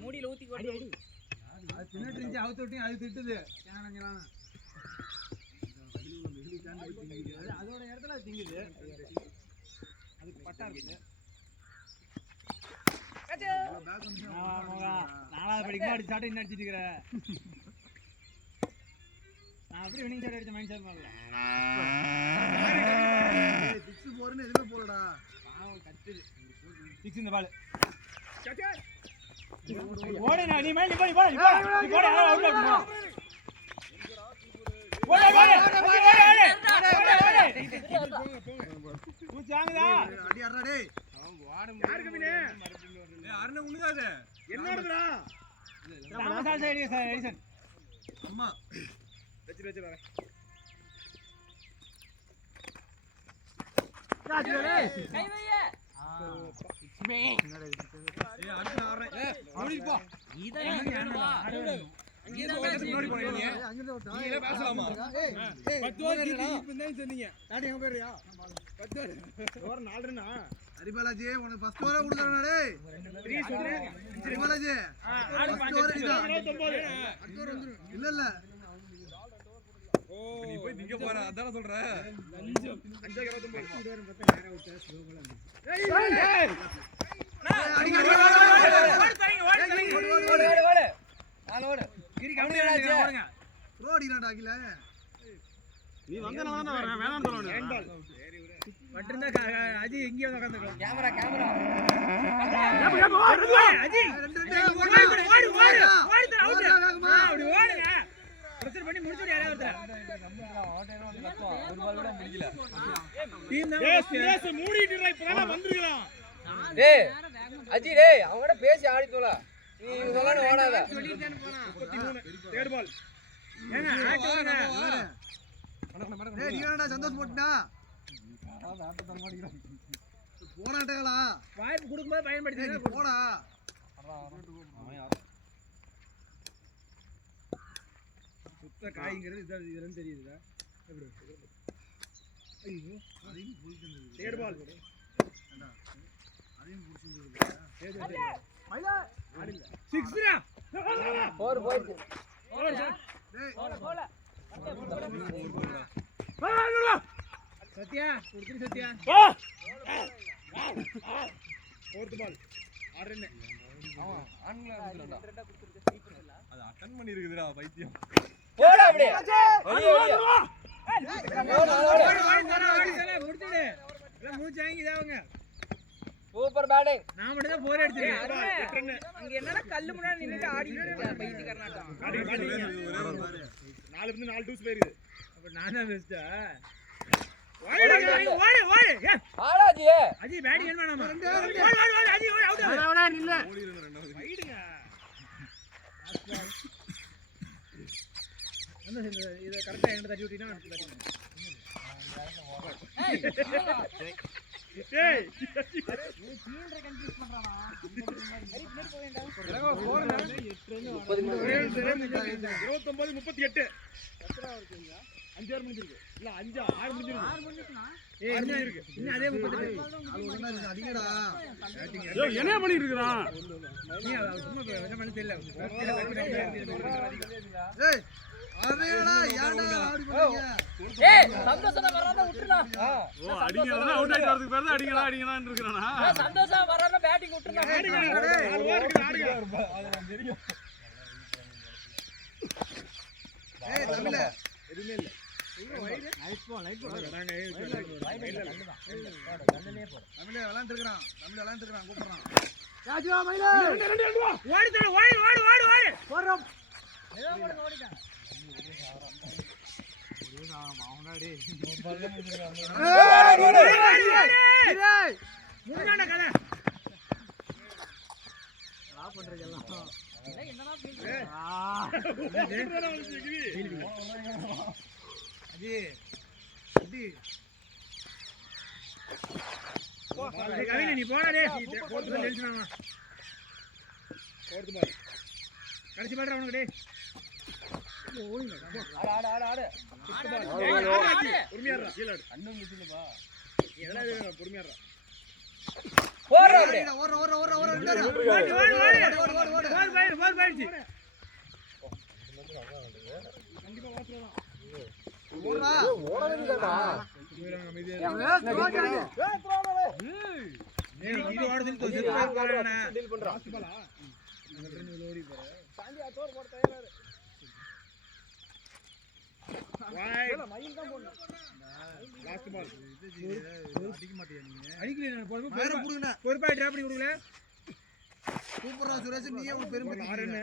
மூடியில ஊத்தி அவுத்து அது திட்டுது அதோட இடத்துல திங்குது அதுக்கு பட்டா இருக்குது. நாலாவது படிக்கும் அடிச்சு சாட்டை இன்னும் அடிச்சுட்டு இருக்கிற நான் அப்படி வினிங் சாட் அடிச்ச மைண்ட் சாட் பண்ணல. சிக்ஸ் போறேன்னு எதுவுமே போலடா. கத்துது சிக்ஸ் இந்த பால் ஓடுனா நீ மேல நீ போடு அவுட் அவுட் ஓடு பூச்சாங்கடா அடி அறடா டேய் அவன் வாடும் யாருக்கு மீனே ஏய் அருண உண்ணுதாதே என்னடா தாமசா சைடு எடிசன் அம்மா வெச்சு வரேன் காட்டுடா கை வையே மே ஏய் அருண ஆறேன் ஏய் ஓடி போ நீதான் வேணுமா அங்க ஓடி போறீங்க நீங்க பேசலாமா ஏய் 10 ஓவர் இப்பதான் சொன்னீங்க டாடி எங்க போறியா 10 ஓவர் 4 ரன்னா ஹரிபாலாஜி உனக்கு ஃபர்ஸ்ட் ஓவர் கொடுக்கறடா டேய் 3 சொல்லு ஹரிபாலாஜி ஃபர்ஸ்ட் ஓவர் இதா 29 இல்ல இல்ல ஓ நீ போய் நிக்க போற அதான சொல்ற 5 29 நேரா விட்டா ஸ்லோ பால் ஏய் அடி ஓடு நாலு ஓடு கிரி கம்மியாச்சு ஓடுங்க ரோட் இல்லடா அகில நீ வந்தனா தான வரேன் வேணாம் சொல்லணும் ஹேண்ட் பால் வட்டிருந்தா அஜி எங்க வந்து உட்கார்ந்துக்கலாம் கேமரா அஜி ஓடு அவுட் அப்படி ஓடுங்க பிரஷர் பண்ணி முடிச்சுடு யாராவது ஒரு பால் கூட முடியல டீம் தான் ஸ்பேஸ் மூடிட்டுறா இப்பதான் வந்திருக்கான் டேய் அஜி டேய் அவங்கட பேசி ஆடி தோல நீ சொல்லணும் ஓடாத சொல்லிட்டேன் போனா 33 தேர்ட் பால் ஏங்க ஆட்டோங்க டேய் நீ என்னடா சந்தோஷ் போட்டா ஆட்ட தர மாட்டீங்க போடாட்டங்களா வாய்ப்பு கொடுக்கும்போது பயன்படுத்தி போடா சுத்த காய்ங்கிறது இதெல்லாம் தெரியுதுடா எப்படி ஐயோ அதையும் புடிச்சது தேர்ட் பால் ஏண்டா அதையும் புடிச்சது மைலா ஆடில்ல 6 ரா 4 போயிடுச்சு போல சத்யா குடுத்து சத்யா ஃபோர்த் பால் 6 ரன் அவன் ஆன்ல வந்துடா அது அட்டெண்ட் பண்ணி இருக்குதுடா பைத்தியம் போடா அப்படியே முடிச்சிடு எல்லாம் மூச்சு வாங்கிதாவங்க சூப்பர் பேட்டிங் நான் மட்டும் தான் 4 அடிச்சிருக்கேன் அங்க என்னடா கல்லு முன்னாடி நின்னுட்டு ஆடிட்டு இருக்க பைத்தி கர்நாடகா 4 இருந்து 4 டூஸ் போயிருக்கு அப்ப நான் தான் பெஸ்டா ஓடு ஆடாஜி அஜி பேட்டிங் என்ன பண்ணாம ஓடு அஜி அவுட் அவனா நில்ல ஓடிடுங்க ரெண்டாவது வைடுங்க என்ன இத கரெக்ட்டா எங்க தட்டி விட்டீனா அடுத்து பேட்டிங் ஏய் நீ ஃபீல்டரை கன்ஃபியூஸ் பண்றானா ஹரி பிளேட் போவேண்டா எலகோ போறடா 29 38 எத்தனை இருக்குங்க 5 ஓவர் முடிஞ்சிருக்கு இல்ல 5 6 முடிஞ்சிருக்கு 6 முடிஞ்சிருக்குனா ஏய் என்ன இருக்கு இன்னும் அதே 38 அது ஒண்ணா இருக்கு அடிங்கடா ஏய் என்ன பண்ணிட்டு இருக்கறான் நீ சும்மா என்ன பண்ணி தெரியல ஏய் அதேடா யாடா ஆடி போறீங்க ஏய் சந்தோஷமா வராத விட்டுறா ஓ அடிங்கடா அவுட் ஆயிட்டு வரதுக்கு பேரு அடிங்கடான்னு இருக்கறானா சந்தோஷமா வராத பேட்டிங் விட்டுறா நாலு ஓவர் ஆடுங்க அது எனக்கு தெரியும் ஏய் தமிழ எதுமே இல்ல நைஸ் பால் நாங்க கண்ணனே போற தமிழ விளையாண்டு இருக்கறான் கூப்பிடுறான் ராஜா மயிலா ஓடு போறோம் ஏதோ ஓடிட்டாங்க மாவனாடி பால்ல முடிஞ்சிராங்க ஏய் முடிஞ்சடா கல என்ன பண்றீங்க எல்லாம் என்னடா ஃபீல் அஜி அடி கவின நீ போடா டேய் போட்டு டென்ஷன் போடுது பாரு கடைசி பாடுற அவனுக்கு டேய் ஆடு ஆடு ஆடு ஆடு பொறுமையாடா கீழ ஆடு அண்ணன் மிச்சிலப்பா இதெல்லாம் இது பொறுமையாடா போறா ஓர ஓர ஓர ஓர ஓடு பாயிடுச்சு கண்டிப்பா வாட்றலாம் ஓடுடா ஓடவேடா இது ஓடுதுன்னு தோசை போறானே டீல் பண்றா பாலா அந்த ஓடி போற சாந்தியா தோர் போட தயாரா வாய் மயில் தான் போடணும் லாஸ்ட் பால் அடிக்க மாட்டியா நீ அடிக்கல நான் வேற புடுங்கடா பொறுப்பா டிராப் பண்ணி கொடுக்கல சூப்பரா சுரேஷ் நீயே ஒரு பெருமை ஆறு என்ன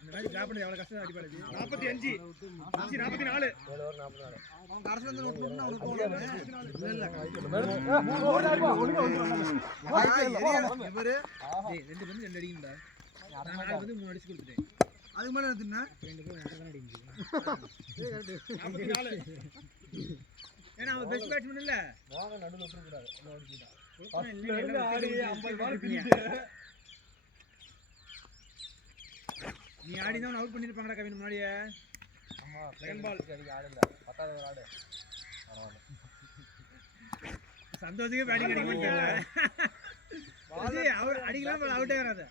இந்த மாதிரி டிராப் பண்ணி எவ்வளவு கஷ்டம் அடிப்பாரு 45 44 அவன் கரெக்ட்டா வந்து நோட் பண்ணா அவனுக்கு தோணல இல்ல இவரு டேய் ரெண்டு பந்து ரெண்டு அடிக்கும்டா நான் நாலு வந்து மூணு அடிச்சு கொடுத்துட்டேன் அதுக்கு மேல எடுத்துனா ரெண்டு பேரும் அங்க தான் அடிங்க ஏய் கரெக்ட் 44 ஏனா அவன் பெஸ்ட் பேட்ஸ்மேன் இல்ல வாங்க நடுவுல விட்டுற கூடாது என்ன அடிச்சிட்டா ஃபர்ஸ்ட்ல இருந்து ஆடி 50 பால் பிடிச்சு நீ ஆடி தான் அவுட் பண்ணிருப்பாங்கடா கவின் முன்னாடியே ஆமா செகண்ட் பால் அடிக்க ஆடுல 10வது ஆடு பரவாயில்லை சந்தோஷிக்கு பேட்டிங் அடிக்க மாட்டாங்க பால் அவர் அடிக்கலாம் பால் அவுட்டே வராது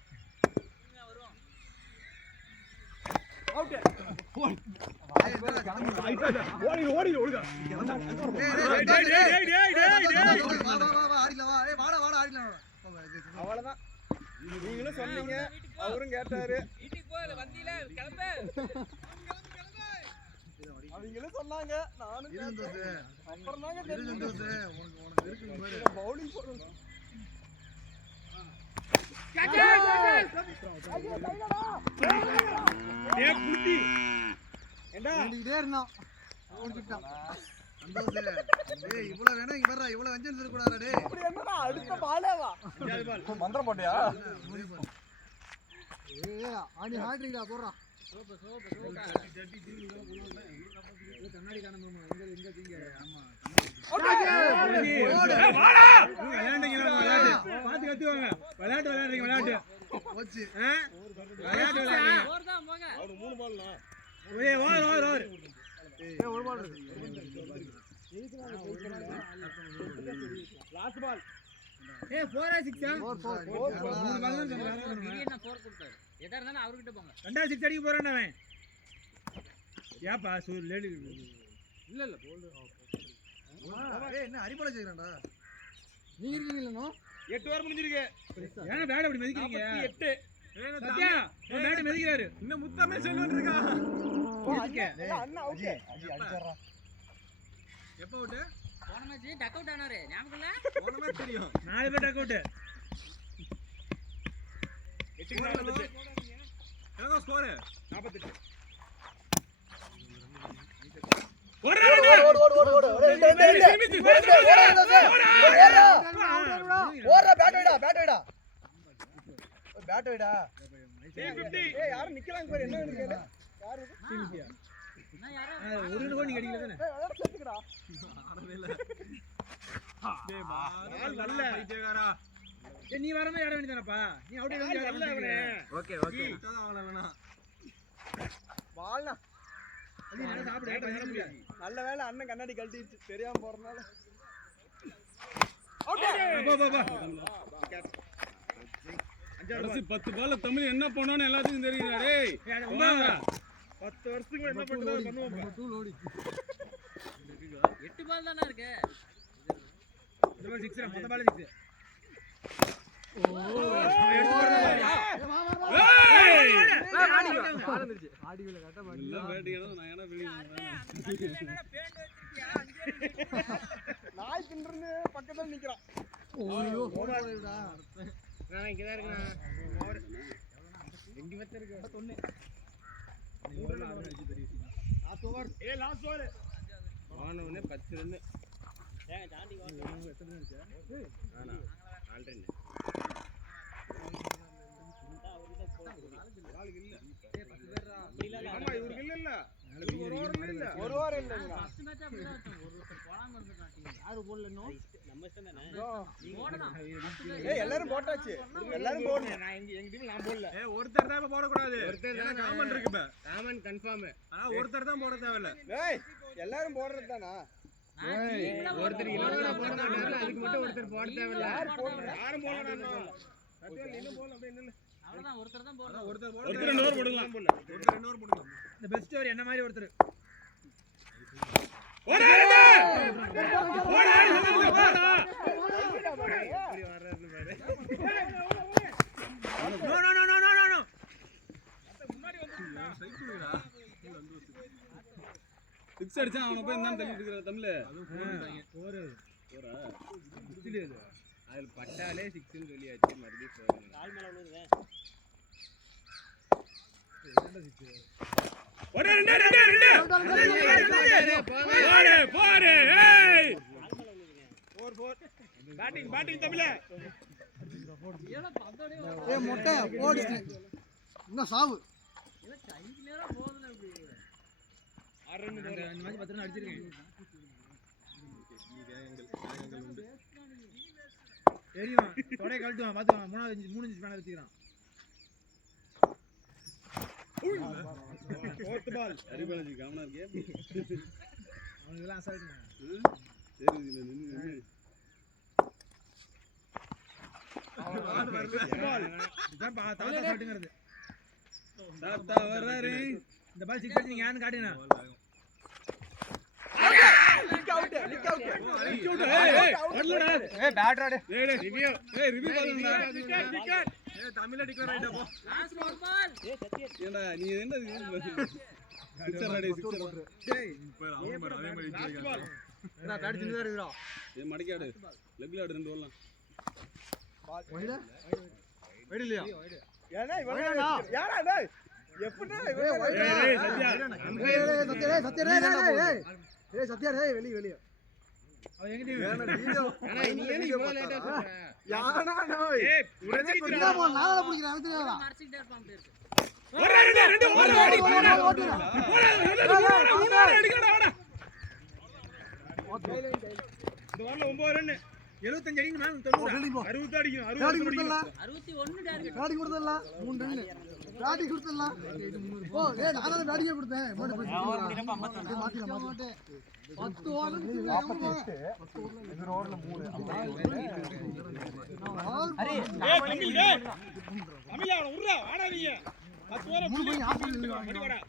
அவுட் ஓடி ஓடி ஓடுங்க டேய் டேய் டேய் டேய் வா வா வா ஆடில வா ஏய் வாடா வாடா ஆடில அவ்வளவுதான் நீங்களும் சொன்னீங்க அவரும் கேட்டாரு வீட்டுக்கு போல வந்தில கிளம்பு அவங்களும் சொன்னாங்க நானும் கேட்டேன் அப்புறம் தாங்க தெரிஞ்சது உனக்கு இருக்கு பாரு பவுலிங் போடணும் ஏய் குட்டி என்னடா இதே இருந்தான் ஓடிட்டான் சந்தோஷ் டேய் இவ்வளவு வேணா இங்க வர்றா இவ்வளவு வெஞ்சன் இருக்க கூடாதா டேய் அப்படி என்னடா அடுத்த பாலேவா பால் மந்திரம் போட்டியா ஏய் ஆடி ஹாட்ரிக்டா போறா சோப்பு சோப்பு கண்ணாடி காணோமா எங்க தீங்க ஆமா வாடா விளையாடுங்க பாத்து கத்துவாங்க விளையாடுறீங்க விளையாட்டு போச்சு விளையாட்டு விளையாடுங்க ஓவர் தான் போங்க அவரு மூணு பால்னா ஒரே ஓவர் ஓவர் ஓவர் ஏய் ஒரு பால் லாஸ்ட் பால் ஏய் 4 ஆ 6 ஆ 4 மூணு பால் தான் சொன்னாரு என்ன 4 கொடுத்தாரு எதா இருந்தாலும் அவர்கிட்ட போங்க ரெண்டா 6 அடிக்க போறானே அவன் ஏப்பா லேடி இல்ல இல்ல போல்ட் ஏய் என்ன அரிமளை செய்றான்டா நீ இருக்கீங்களா 8 வாரம் முடிஞ்சிருக்கு ஏன்னா பேட் அப்படி மிதிக்கிறீங்க 8 சத்யா உன் பேட் மிதிக்கிறாரு இன்னும் முத்தமே செல்வன் இருக்கா அண்ணா அவுட் அஜி அடிச்சறா எப்ப அவுட் போன மேட்ச் டக் அவுட் ஆனாரு ஞாபகம் இல்ல போன மேட்ச் தெரியும் 4 பேர் டக் அவுட் 8 4 எங்க ஸ்கோர் 48 ஓடு ஓடு ஓடு ஓடு ஓடுடா பேட் வைடா பேட் வைடா பேட் வைடா 350 ஏய் யாரும் நிக்கறாங்க பாரு என்ன நிக்கற யாரு சீனியா நான் யாரோ ஒரு கோல் நீ அடிக்கல தானே ஏய் அதோட செத்துக்கடா ஆடவே இல்ல டேய் பால் வரல பைத்தியக்காரா ஏய் நீ வரமே ஆட வேண்டியதானப்பா நீ அவுட் ஆக வரல அவனே ஓகே ஓகே இதான் அவள வேணா பால்னா நீ என்ன சாப்பிடு நல்ல வேளை அண்ணன் கண்ணாடி கழட்டிச்சு தெரியாம போறனால அவுட் போ போ போ கடைசி 10 பால்ல தமிழ் என்ன பண்ணனும் எல்லாத்துக்கும் தெரியும்டா டேய் 10 வருஷத்துக்கு என்ன பண்றதோ பண்ணுவோம் டூல் ஓடி 8 பால் தான இருக்கு இந்த பால் 6 மொத்த பால் 6 ஆடிவில கட்ட மாட்டீங்க பேட்டிங் நான் என்ன வெளிய என்னடா பேண்ட் வச்சிருக்கியா நாய் தின்றன்னு பக்கத்துல நிக்கறான் ஐயோ ஓடுடா நான் இங்க தான் இருக்கேன் ஓவர் எங்க வச்ச இருக்கு 1 ஊர்ல ஆறு அடிச்சு பெரிய விஷயம் லாஸ்ட் ஓவர் லாஸ்ட் ஓவர் வானவனே 10 ரன் ஏங்க தாண்டி வாங்க எத்தனை ரன் இருக்கு நானா 4 ரன் அவருக்கு இல்ல 10 பேரா இல்ல ஆமா இவருக்கு இல்ல ஒரு ஓவர் இல்ல எல்லாரும் போட்டாச்சு எல்லாரும் போடணும் நான் எங்க டீம் நான் போடல ஒருத்தர் தான் போட கூடாது ஒருத்தர் தான் காமன் இருக்கு இப்ப காமன் கன்ஃபார்ம் ஆனா ஒருத்தர் தான் போட தேவை இல்ல டேய் எல்லாரும் போடுறது தானா ஒருத்தர் இளவரா போடுறாங்க அதுக்கு மட்டும் ஒருத்தர் போட தேவை இல்ல யாரும் போடறானோ சத்தியம் இன்னும் போடல அப்படியே நின்னு அவ்வளவுதான் ஒருத்தர் தான் போடணும் ஒருத்தர் ரெண்டு ஓவர் போடலாம் ஒருத்தர் ரெண்டு ஓவர் போடலாம் இந்த பெஸ்ட் ஓவர் என்ன மாதிரி ஒருத்தர் ஓடு சிக்ஸ் அடிச்சா அவனை போய் என்ன தள்ளிட்டு இருக்கிற தமிழ் அதில் பட்டாலே சிக்ஸ்ன்னு சொல்லியாச்சு மறுபடியும் சாவு தெரியும் தொடை கழட்டுவான் பாத்துக்கலாம் மூணு இன்ச்சு மேல வச்சுக்கிறான் ஃபோர்த் பால் அரிபாலஜி காமனா இருக்கே அவனுக்கு எல்லாம் அசால்ட்டுங்க சரி நின்னு பால் இதான் தாத்தா ஷாட்டுங்கிறது தாத்தா வர்றாரு இந்த பால் சிக்ஸ் அடிச்சு நீங்க யாருன்னு காட்டுங்க லிக் அவுட் ஏய் வரலடா ஏய் பேட் ராட் ஏய் ரிவ்யூ பண்ணுடா விக்கெட் ஏய் தமிழ்ல டிக்ளேர் ஆயிட்டா போ லாஸ்ட் பால் ஏய் சத்தியம் ஏண்டா நீ என்ன சிக்ஸர் ராட் சிக்ஸர் டேய் இப்ப அவன் அதே மாதிரி லாஸ்ட் பால் ஏடா பேட் சின்னதா இருக்குடா ஏய் மடக்கியாடு லெக்ல ஆடு ரெண்டு வரலாம் பால் வைடா வைடு இல்லையா ஏடா இவனா யாரா டேய் எப்படா ஏய் சத்யா ஏய் சத்யா டேய் வெளிய அவ எங்க டீம் வேணா வீடியோ انا நீ ஏன் இவ்வளவு லேட்டா சொல்ற யானா நோய் ஏய் உடனே குடிடா போ நாளை புடிக்குற அவத்துறடா மார்சிங் டேர் பாம்பு இருக்கு ஒரு ரெண்டு ஓடு அடிக்கடா வாடா இந்த வாரல 9 ரன் 75 அடிங்க மேம் 60 அடிக்கும் 60 கொடுத்தலாம் 61 டார்கெட் டாடி கொடுத்தலாம் 3 ரன் டாடி கொடுத்தலாம் ஓ ஏய் நான் தான் டாடியே கொடுத்தேன் மோட மாத்திர 10 ஓவர் 48 இது ஓவர்ல 3 அரே தமிழ் தமிழ் அவன உறா வாடா நீ 10 ஓவர் 3 போய் ஆஃப் பண்ணி வாடா